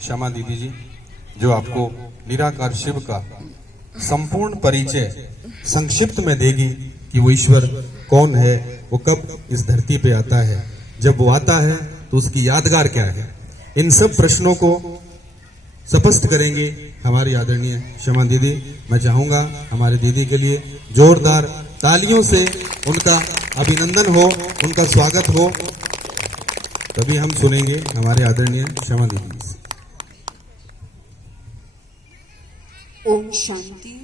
श्यामा दीदी जी, जो आपको निराकार शिव का संपूर्ण परिचय संक्षिप्त में देगी कि वो ईश्वर कौन है, वो कब इस धरती पे आता है, जब वो आता है तो उसकी यादगार क्या है। इन सब प्रश्नों को स्पष्ट करेंगे हमारी आदरणीय श्यामा दीदी। मैं चाहूंगा हमारे दीदी के लिए जोरदार तालियों से उनका अभिनंदन हो, उनका स्वागत हो, तभी हम सुनेंगे हमारे आदरणीय श्यामा दीदी से। ओम शांति।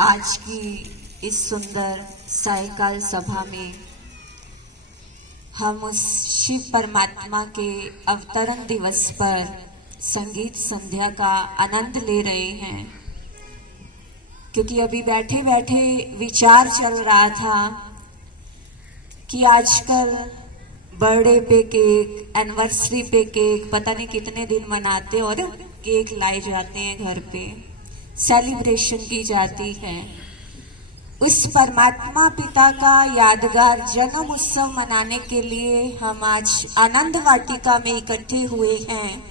आज की इस सुंदर सायकाल सभा में हम उस शिव परमात्मा के अवतरण दिवस पर संगीत संध्या का आनंद ले रहे हैं, क्योंकि अभी बैठे बैठे विचार चल रहा था कि आजकल बर्थडे पे केक, एनिवर्सरी पे केक, पता नहीं कितने दिन मनाते और केक लाए जाते हैं घर पे, सेलिब्रेशन की जाती है। उस परमात्मा पिता का यादगार जन्म उत्सव मनाने के लिए हम आज आनंद वाटिका में इकट्ठे हुए हैं,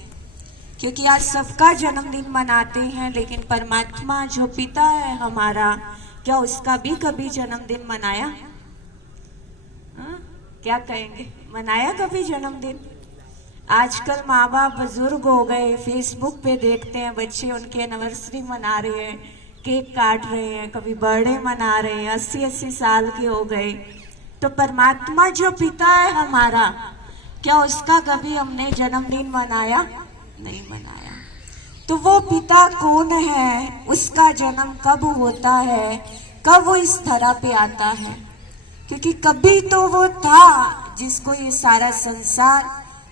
क्योंकि आज सबका जन्मदिन मनाते हैं, लेकिन परमात्मा जो पिता है हमारा, क्या उसका भी कभी जन्मदिन मनाया? क्या कहेंगे, मनाया कभी जन्मदिन? आजकल माँ बाप बुजुर्ग हो गए, फेसबुक पे देखते हैं बच्चे उनके एनिवर्सरी मना रहे हैं, केक काट रहे हैं, कभी बर्थडे मना रहे हैं, 80-80 साल के हो गए। तो परमात्मा जो पिता है हमारा, क्या उसका कभी हमने जन्मदिन मनाया? नहीं मनाया। तो वो पिता कौन है, उसका जन्म कब होता है, कब वो इस तरह पे आता है? क्योंकि कभी तो वो था जिसको ये सारा संसार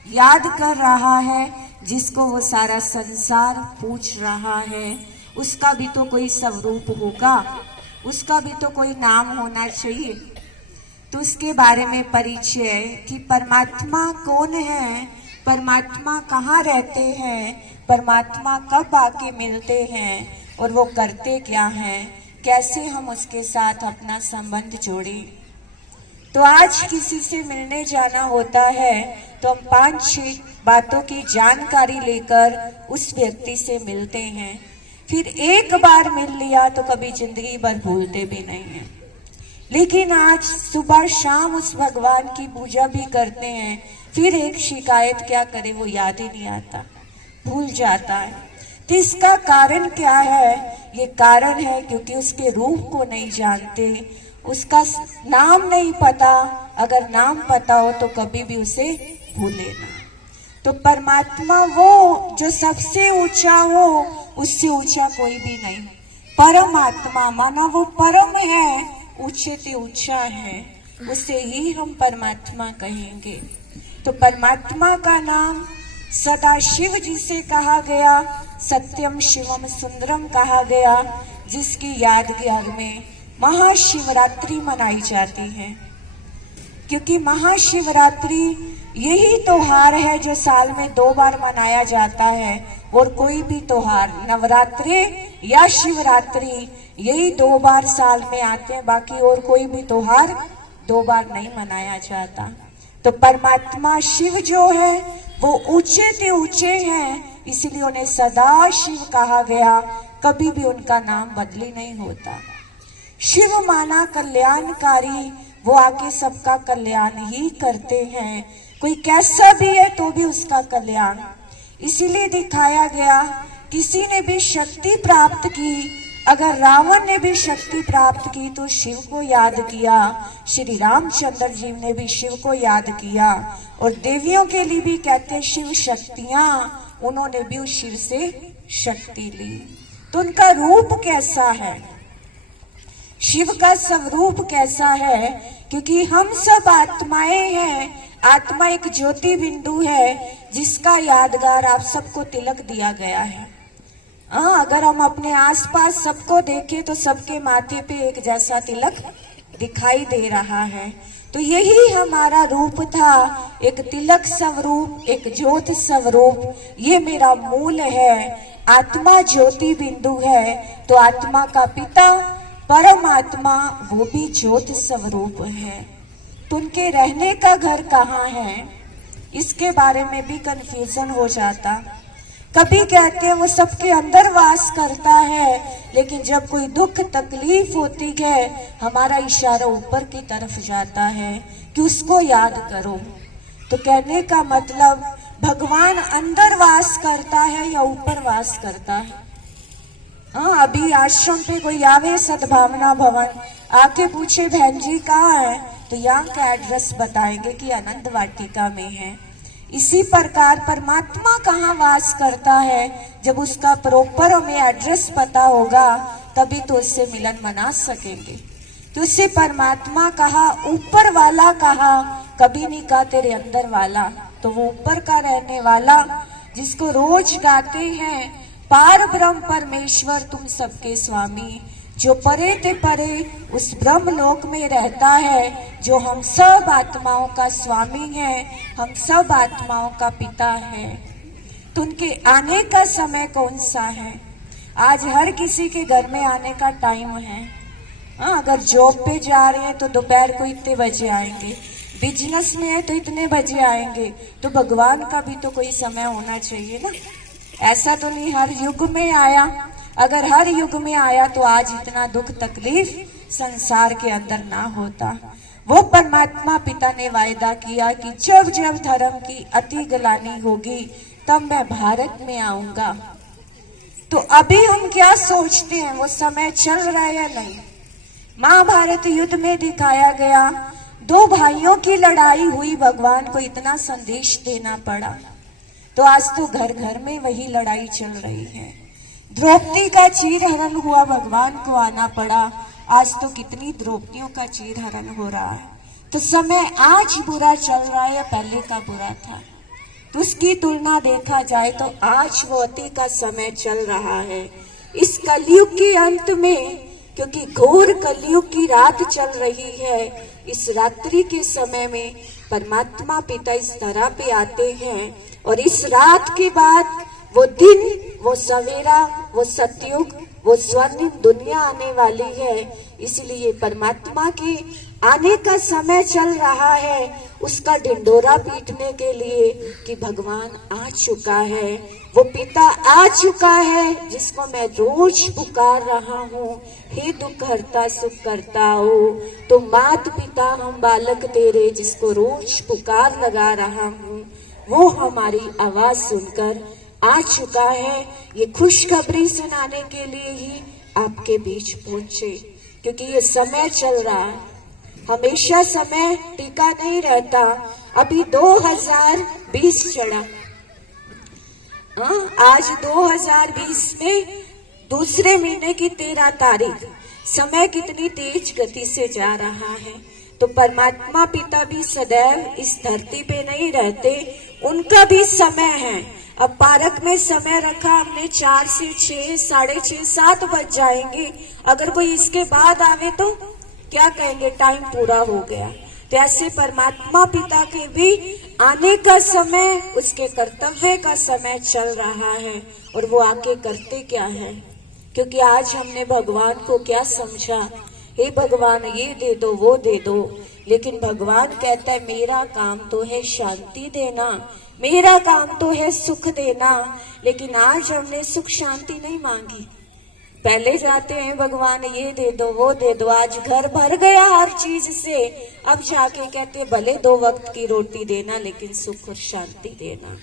याद कर रहा है, जिसको वो सारा संसार पूछ रहा है, उसका भी तो कोई स्वरूप होगा, उसका भी तो कोई नाम होना चाहिए। तो उसके बारे में परिचय कि परमात्मा कौन है, परमात्मा कहाँ रहते हैं, परमात्मा कब आके मिलते हैं और वो करते क्या हैं, कैसे हम उसके साथ अपना संबंध जोड़ें। तो आज किसी से मिलने जाना होता है तो हम 5-6 बातों की जानकारी लेकर उस व्यक्ति से मिलते हैं। फिर एक बार मिल लिया तो कभी जिंदगी भर भूलते भी नहीं हैं। लेकिन आज सुबह शाम उस भगवान की पूजा भी करते हैं, फिर एक शिकायत क्या करे, वो याद ही नहीं आता, भूल जाता है। तो इसका कारण क्या है? ये कारण है क्योंकि उसके रूप को नहीं जानते, उसका नाम नहीं पता। अगर नाम पता हो तो कभी भी उसे भूले ना। तो परमात्मा वो जो सबसे ऊंचा हो, उससे ऊंचा कोई भी नहीं। परमात्मा माना वो परम है, ऊंचे से ऊंचा है, उसे ही हम परमात्मा कहेंगे। तो परमात्मा का नाम सदाशिव जिसे कहा गया, सत्यम शिवम सुंदरम कहा गया, जिसकी यादगार में महाशिवरात्रि मनाई जाती है। क्योंकि महाशिवरात्रि यही त्योहार है जो साल में 2 बार मनाया जाता है, और कोई भी त्योहार, नवरात्रि या शिवरात्रि, यही 2 बार साल में आते हैं, बाकी और कोई भी त्योहार 2 बार नहीं मनाया जाता। तो परमात्मा शिव जो है वो ऊंचे से ऊंचे हैं, इसलिए उन्हें सदा शिव कहा गया, कभी भी उनका नाम बदली नहीं होता। शिव माना कल्याणकारी, वो आके सबका कल्याण ही करते हैं, कोई कैसा भी है तो भी उसका कल्याण। इसीलिए दिखाया गया, किसी ने भी शक्ति प्राप्त की, अगर रावण ने भी शक्ति प्राप्त की तो शिव को याद किया, श्री रामचंद्र जी ने भी शिव को याद किया, और देवियों के लिए भी कहते हैं शिव शक्तियां, उन्होंने भी उस शिव से शक्ति ली। तो उनका रूप कैसा है, शिव का स्वरूप कैसा है? क्योंकि हम सब आत्माएं हैं, आत्मा एक ज्योति बिंदु है जिसका यादगार आप सबको तिलक दिया गया है। अगर हम अपने आसपास सबको देखें तो सबके माथे पे एक जैसा तिलक दिखाई दे रहा है। तो यही हमारा रूप था, एक तिलक स्वरूप, एक ज्योत स्वरूप। ये मेरा मूल है, आत्मा ज्योति बिंदु है, तो आत्मा का पिता परमात्मा वो भी ज्योत स्वरूप है। तो उनके रहने का घर कहाँ है? इसके बारे में भी कंफ्यूजन हो जाता। कभी कहते हैं वो सबके अंदर वास करता है, लेकिन जब कोई दुख तकलीफ होती है हमारा इशारा ऊपर की तरफ जाता है कि उसको याद करो। तो कहने का मतलब भगवान अंदर वास करता है या ऊपर वास करता है? हाँ, अभी आश्रम पे कोई आवे सद्भावना भवन आके पूछे बहन जी कहाँ है, तो यहाँ का एड्रेस बताएंगे कि आनंद वाटिका में है। इसी प्रकार परमात्मा कहाँ वास करता है, जब उसका प्रॉपर हमें एड्रेस पता होगा तभी तो उससे मिलन मना सकेंगे। तो उससे परमात्मा कहा, ऊपर वाला कहा, कभी नहीं कहा तेरे अंदर वाला। तो वो ऊपर का रहने वाला जिसको रोज गाते हैं, पार ब्रह्म परमेश्वर तुम सबके स्वामी, जो परे ते परे उस ब्रह्म लोक में रहता है, जो हम सब आत्माओं का स्वामी है, हम सब आत्माओं का पिता है। तो उनके आने का समय कौन सा है? आज हर किसी के घर में आने का टाइम है। हाँ, अगर जॉब पे जा रहे हैं तो दोपहर को इतने बजे आएंगे, बिजनेस में है तो इतने बजे आएंगे। तो भगवान का भी तो कोई समय होना चाहिए ना। ऐसा तो नहीं हर युग में आया। अगर हर युग में आया तो आज इतना दुख तकलीफ संसार के अंदर ना होता। वो परमात्मा पिता ने वायदा किया कि जब जब धर्म की अति ग्लानि होगी तब मैं भारत में आऊंगा। तो अभी हम क्या सोचते हैं, वो समय चल रहा है या नहीं? महाभारत युद्ध में दिखाया गया, दो भाइयों की लड़ाई हुई, भगवान को इतना संदेश देना पड़ा। तो आज तो घर घर में वही लड़ाई चल रही है। द्रौपदी का चीरहरण हुआ, भगवान को आना पड़ा। आज तो कितनी द्रौपदियों का चीरहरण हो रहा है। तो समय आज बुरा चल रहा है या पहले का बुरा था? तो उसकी तुलना देखा जाए तो आज वो अति का समय चल रहा है। इस कलयुग के अंत में, क्योंकि घोर कलयुग की रात चल रही है, इस रात्रि के समय में परमात्मा पिता इस धरा पे आते हैं और इस रात के बाद वो दिन, वो सवेरा, वो सतयुग, वो स्वर्णिम दुनिया आने वाली है। इसलिए परमात्मा के आने का समय चल रहा है, उसका ढिंढोरा पीटने के लिए कि भगवान आ चुका है, वो पिता आ चुका है जिसको मैं रोज पुकार रहा हूँ, हे दुख हरता सुख करता हो। तो मात पिता हम बालक तेरे, जिसको रोज पुकार लगा रहा हूँ, वो हमारी आवाज सुनकर आ चुका है। ये खुशखबरी सुनाने के लिए ही आपके बीच पहुंचे, क्योंकि ये समय चल रहा है। हमेशा समय टिका नहीं रहता। अभी 2020 चढ़ा, आज 2020 में दूसरे महीने की 13 तारीख। समय कितनी तेज गति से जा रहा है। तो परमात्मा पिता भी सदैव इस धरती पे नहीं रहते, उनका भी समय है। अब पार्क में समय रखा हमने 4 से 6, 6:30, 7 बज जाएंगे। अगर कोई इसके बाद आवे तो क्या कहेंगे, टाइम पूरा हो गया। तो ऐसे परमात्मा पिता के भी आने का समय, उसके कर्तव्य का समय चल रहा है। और वो आके करते क्या है? क्योंकि आज हमने भगवान को क्या समझा, हे भगवान ये दे दो वो दे दो। लेकिन भगवान कहता है मेरा काम तो है शांति देना, मेरा काम तो है सुख देना। लेकिन आज हमने सुख शांति नहीं मांगी। पहले जाते हैं भगवान ये दे दो वो दे दो, आज घर भर गया हर चीज से। अब जाके कहते हैं भले 2 वक्त की रोटी देना लेकिन सुख और शांति देना।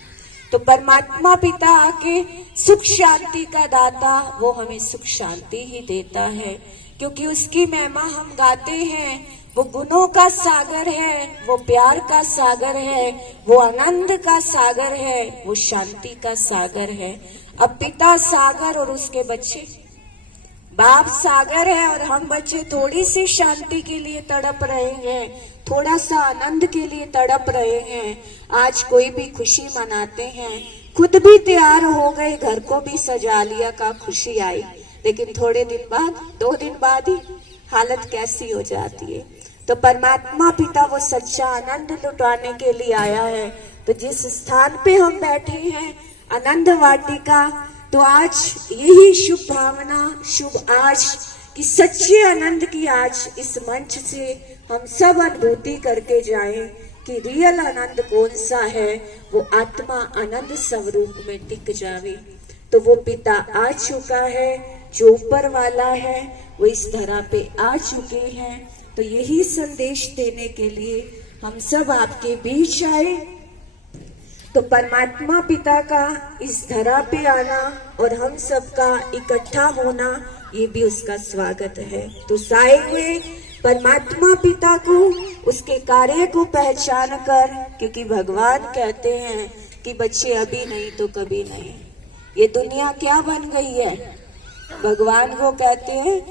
तो परमात्मा पिता आके सुख शांति का दाता, वो हमें सुख शांति ही देता है। क्योंकि उसकी महिमा हम गाते हैं, वो गुणों का सागर है, वो प्यार का सागर है, वो आनंद का सागर है, वो शांति का सागर है। अब पिता सागर और उसके बच्चे, बाप सागर है और हम बच्चे थोड़ी सी शांति के लिए तड़प रहे हैं, थोड़ा सा आनंद के लिए तड़प रहे हैं। आज कोई भी खुशी मनाते हैं, खुद भी तैयार हो गए, घर को भी सजा लिया का खुशी आई। लेकिन थोड़े दिन बाद, 2 दिन बाद ही हालत कैसी हो जाती है। तो परमात्मा पिता वो सच्चा आनंद लुटाने के लिए आया है। तो जिस स्थान पे हम बैठे हैं आनंद वाटिका, तो आज यही शुभ भावना, शुभ आज कि सच्चे आनंद की आज इस मंच से हम सब अनुभूति करके जाएं कि रियल आनंद कौन सा है, वो आत्मा आनंद स्वरूप में टिक जावे। तो वो पिता आ चुका है, जो ऊपर वाला है वो इस धरा पे आ चुके हैं। तो यही संदेश देने के लिए हम सब आपके बीच आए। तो परमात्मा पिता का इस धरा पे आना और हम सबका इकट्ठा होना, ये भी उसका स्वागत है। तो साए हुए परमात्मा पिता को, उसके कार्य को पहचान कर, क्योंकि भगवान कहते हैं कि बच्चे अभी नहीं तो कभी नहीं। ये दुनिया क्या बन गई है, भगवान वो कहते हैं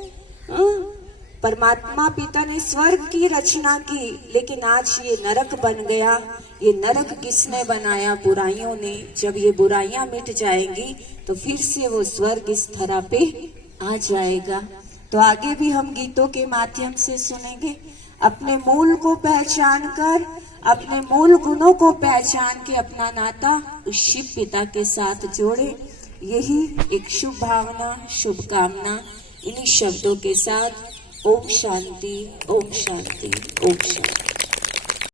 परमात्मा पिता ने स्वर्ग की रचना की, लेकिन आज ये नरक बन गया। ये नरक किसने बनाया? बुराइयों ने। जब ये बुराइयां मिट जाएंगी तो फिर से वो स्वर्ग इस धरा पे आ जाएगा। तो आगे भी हम गीतों के माध्यम से सुनेंगे। अपने मूल को पहचान कर, अपने मूल गुणों को पहचान के अपना नाता उस शिव पिता के साथ जोड़े। यही एक शुभ भावना, शुभकामना इन्हीं शब्दों के साथ। ओम शांति, ओम शांति, ओम शांति।